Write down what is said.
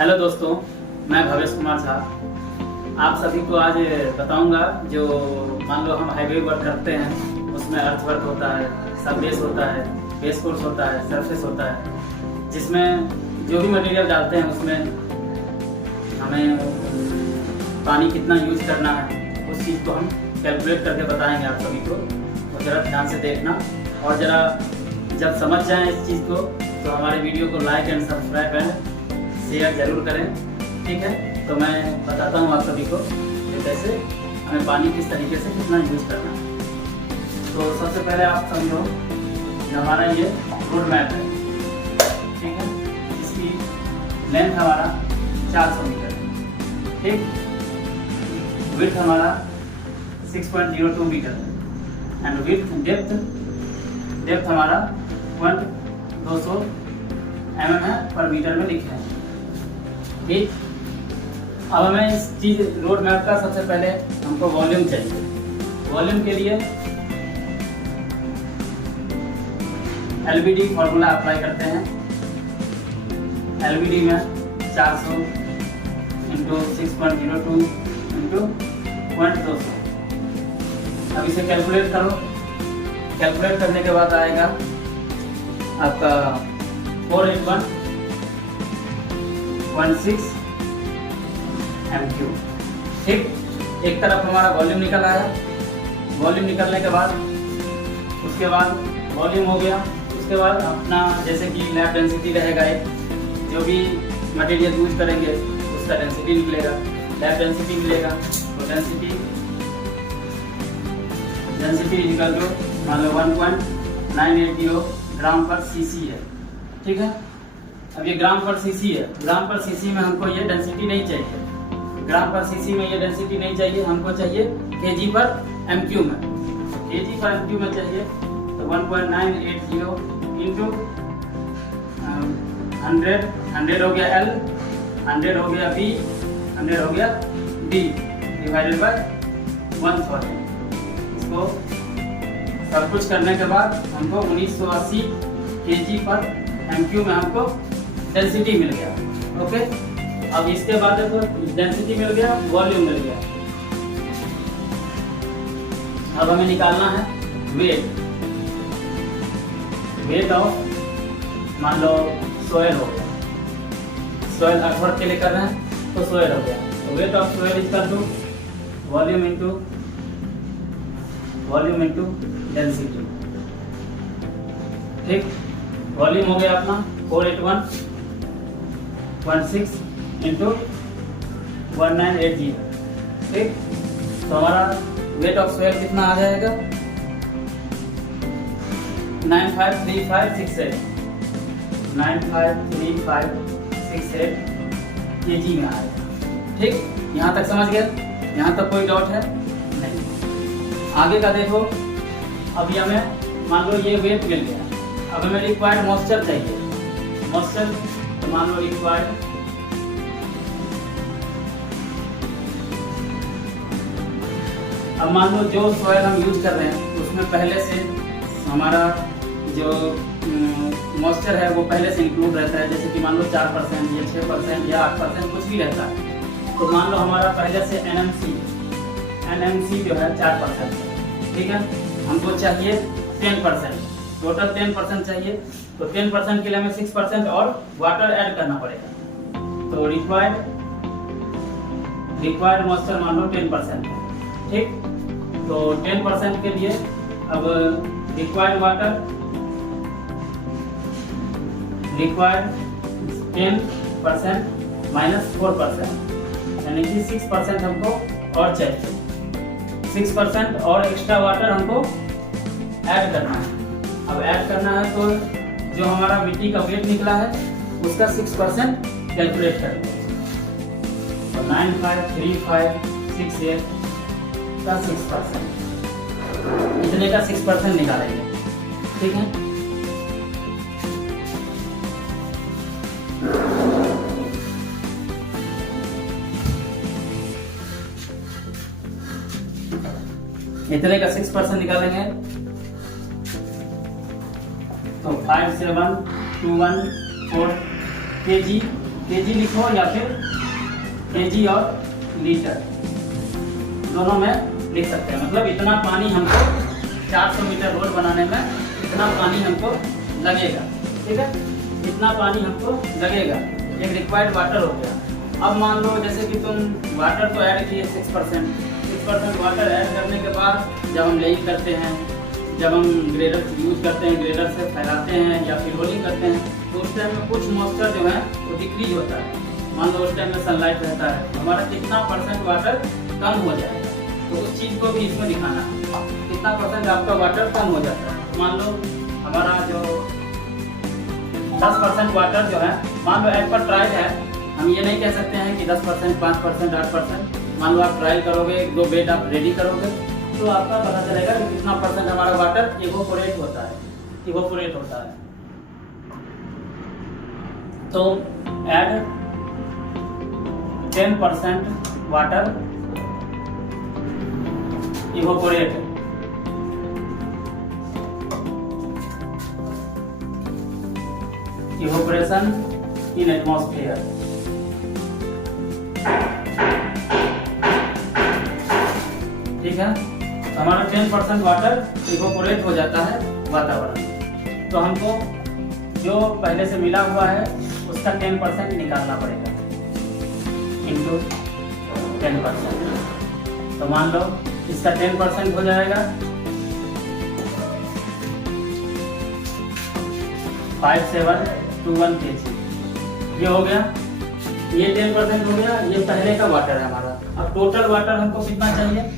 Hello दोस्तों, मैं भवेश कुमार झा आप सभी को आज बताऊंगा। जो मान लो हम हाईवे वर्क करते हैं, उसमें अर्थ वर्क होता है, सब बेस होता है, बेस कोर्स होता है, सरफेस होता है, जिसमें जो भी मटेरियल डालते हैं उसमें हमें पानी कितना यूज करना है उस चीज़ को हम कैलकुलेट करके बताएंगे आप सभी को। तो ज़रा ध्यान से देखना और ज़रा जब समझ जाएं इस चीज़ को तो हमारे वीडियो को like and subscribe and share जरूर करें, ठीक है। तो मैं बताता हूँ आप सभी को कि कैसे हमें पानी किस तरीके से कितना यूज करना है। तो सबसे पहले आप समझो कि हमारा ये रोड मैप है, ठीक है। इसकी लेंथ हमारा 400 मीटर है, ठीक। विड्थ हमारा 6.02 मीटर है एंड विड्थ डेप्थ हमारा 200 mm है पर मीटर में लिखे हैं, ठीक। अब हमें इस चीज रोड मैप का सबसे पहले हमको वॉल्यूम चाहिए। वॉल्यूम के लिए एलबीडी फॉर्मूला अप्लाई करते हैं। एलबीडी में 400 इंटू 6.02 इंटू 0.200। अब इसे कैलकुलेट करो। कैलकुलेट करने के बाद आएगा आपका 481.16 MQ, ठीक। एक तरफ हमारा वॉल्यूम निकल आया। वॉल्यूम निकलने के बाद उसके बाद वॉल्यूम हो गया। उसके बाद अपना जैसे कि लैब डेंसिटी रहेगा, एक जो भी मटेरियल यूज करेंगे उसका डेंसिटी निकलेगा, लैब डेंसिटी मिलेगा। तो डेंसिटी निकल जो मान लो 1.980 ग्राम पर सीसी है, ठीक है। अब ये ग्राम पर सीसी है। ग्राम पर सीसी में हमको ये डेंसिटी नहीं चाहिए। ग्राम पर सीसी में ये डेंसिटी नहीं चाहिए, हमको चाहिए केजी पर एमक्यू में। केजी पर एमक्यू में चाहिए तो 1.980 इंटू 100 हो गया L, 100 हो गया B, 100 हो गया D डिवाइडेड बाय 1000। इसको सब कुछ करने के बाद हमको 1980 केजी पर एमक्यू में हमको डेंसिटी मिल गया, ओके। अब इसके बाद देखो डेंसिटी मिल गया, वॉल्यूम मिल गया। अब हमें निकालना है वेट ऑफ मान लो सोयल हो गया। सोयल अर्थवर्क के लिए कर रहे हैं तो सोयल हो गया। तो weight of soil equal to volume into density, ठीक। वॉल्यूम हो गया अपना 481.16 इंटू 1980, ठीक। तो हमारा वेट ऑफ सोयल कितना आ जाएगा 953568 केजी में आएगा, ठीक। यहाँ तक समझ गए? यहाँ तक कोई डाउट है? नहीं। आगे का देखो। अभी हमें मान लो ये वेट मिल गया। अब हमें रिक्वायर्ड मॉइस्चर चाहिए। मॉइस्चर तो मान लो रिक्वायर्ड अब मान लो जो सॉइल हम यूज कर रहे हैं उसमें पहले से हमारा जो मॉइस्चर है वो पहले से इंक्लूड रहता है। जैसे कि मान लो 4% या 6% या 8% कुछ भी रहता है। तो मान लो हमारा पहले से NMC जो है 4%, ठीक है। हमको चाहिए 10%, टोटल 10% चाहिए। तो 10% के लिए हमें 6% और वाटर ऐड करना पड़ेगा। तो रिक्वायर्ड मॉइस्चर मान लो 10% है, ठीक। तो 10% के लिए अब रिक्वायर्ड 10% माइनस 4% यानी कि 6% हमको और चाहिए। 6% और एक्स्ट्रा वाटर हमको ऐड करना है। अब ऐड करना है तो जो हमारा मिट्टी का वेट निकला है उसका 6% कैलकुलेट करेंगे। तो 953568 का 6%, इतने का 6% निकालेंगे, ठीक है। इतने का 6% निकालेंगे तो 5721 4 kg केजी लिखो या फिर केजी और लीटर दोनों में लिख सकते हैं। मतलब इतना पानी हमको 400 मीटर रोड बनाने में इतना पानी हमको लगेगा, ठीक है, इतना पानी हमको लगेगा। एक रिक्वायर्ड वाटर हो गया। अब मान लो जैसे कि तुम वाटर तो ऐड किए 6% वाटर ऐड करने के बाद जब हम लेइंग करते हैं, जब हम ग्रेडर यूज करते हैं, ग्रेडर से फैलाते हैं या फिर रोलिंग करते हैं, तो उस टाइम में कुछ मॉइस्चर जो है वो डिक्रीज होता है। मान लो उस टाइम में सनलाइट रहता है, हमारा कितना परसेंट वाटर कम हो जाएगा, तो उस चीज़ को भी इसमें दिखाना, कितना परसेंट आपका वाटर कम हो जाता है। मान लो हमारा जो 10% वाटर जो है, मान लो एज पर ट्रायल है, हम ये नहीं कह सकते हैं कि 10%, 5%, 8%। मान लो आप ट्रायल करोगे, 1-2 बेड आप रेडी करोगे, तो आपका पता चलेगा कि कितना परसेंट हमारा वाटर इवोपोरेट होता है। तो add 10% water evaporate, evaporation in atmosphere. ठीक है, तो हमारा 10% वाटर इवोपोरेट हो जाता है वातावरण। तो हमको जो पहले से मिला हुआ है उसका 10% निकालना पड़ेगा इंटू 10%। तो मान लो इसका 10% हो जाएगा 5721 kg। ये हो गया, ये 10% हो गया, ये पहले का वाटर है हमारा। अब टोटल वाटर हमको कितना चाहिए?